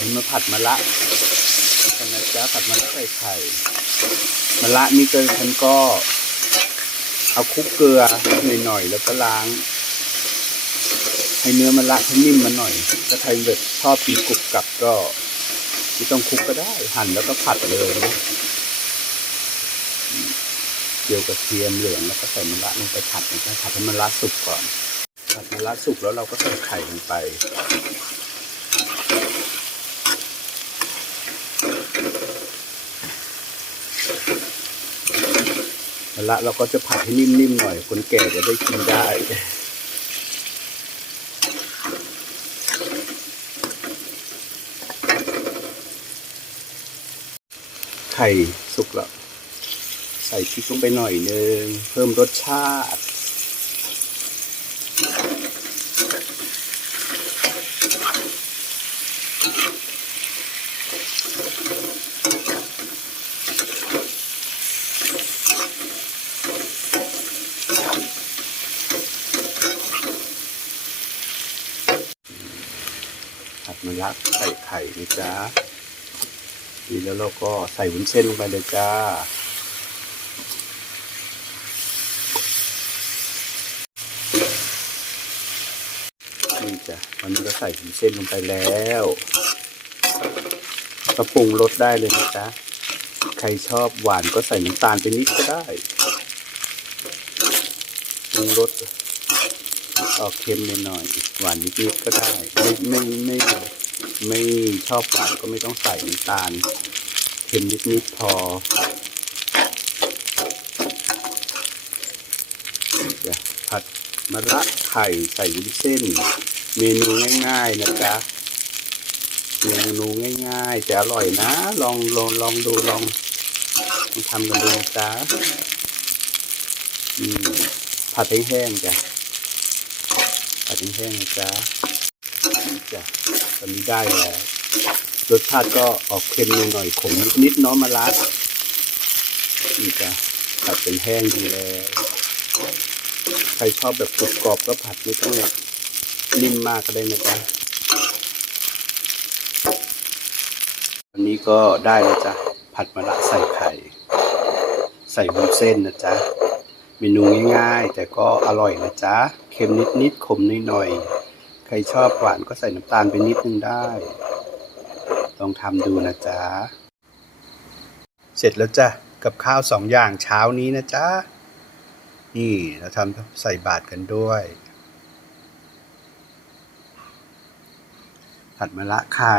นี่มาผัดมะระกันนะจ๊ะผัดมะระใส่ไข่มะระนี่ก็ฉันก็เอาคุกเกลือหน่อยๆแล้วก็ล้าง ให้เนื้อมะระให้นิ่มมาหน่อยถ้าใครแบบชอบกินกรุบกรับก็ไม่ต้องคุกก็ได้หั่นแล้วก็ผัดเลยนะเจียวกระเทียมเหลืองแล้วก็ใส่มะระลงไปผัดนะครับผัดให้มะระสุกก่อนผัดมะระสุกแล้วเราก็ใส่ไข่ลงไป มะระเราก็จะผัดให้นิ่มๆหน่อย คนแก่จะได้กินได้ไข่สุกแล้ว ใส่พริกลงไปหน่อยนึง เพิ่มรสชาติ ผัดมะระใส่ไข่นะจ๊ะนี่แล้วเราก็ใส่วุ้นเส้นลงไปเลยจ้า นี่จ้ะวันนี้ก็ใส่วุ้นเส้นลงไปแล้วก็ปรุงรสได้เลยนะจ๊ะ ใครชอบหวานก็ใส่น้ำตาลไปนิดก็ได้ปรุงรส ออกเค็มนิดหน่อยหวานนิดๆก็ได้ ไม่ไม่ไม่ไม่ชอบหวานก็ไม่ต้องใส่น้ำตาลเค็มนิดๆพอจะผัดมะระไข่ใส่วุ้นเส้น เมนูง่าย ๆ นะจ๊ะเมนูง่ายๆแต่อร่อยนะ ลองลองลองดูลองลองทำกันดูนะจ๊ะผัดให้แห้งจ้ะ ผัดแห้งนะจ๊ะจ้ะตอนนี้ได้แล้วรสชาติก็ออกเค็มหน่อยๆขมนิดๆเนาะมะระนี่จ้ะผัดเป็นแห้งดีแล้ว ใครชอบแบบกรุบกรอบก็ผัดไม่ต้องแบบนิ่มมากก็ได้นะจ๊ะอันนี้ก็ได้แล้วจ้ะผัดมะระใส่ไข่ ใส่วุ้นเส้นนะจ๊ะ เมนูง่ายๆ แต่ก็อร่อยนะจ๊ะ เค็มนิดๆขมนิดหน่อยๆ ใครชอบหวานก็ใส่น้ำตาลไปนิดนึงได้ ลองทำดูนะจ๊ะ เสร็จแล้วจ้ะ กับข้าวสองอย่างเช้านี้นะจ๊ะ นี่เราทำใส่บาตรกันด้วยผัดมะระไข่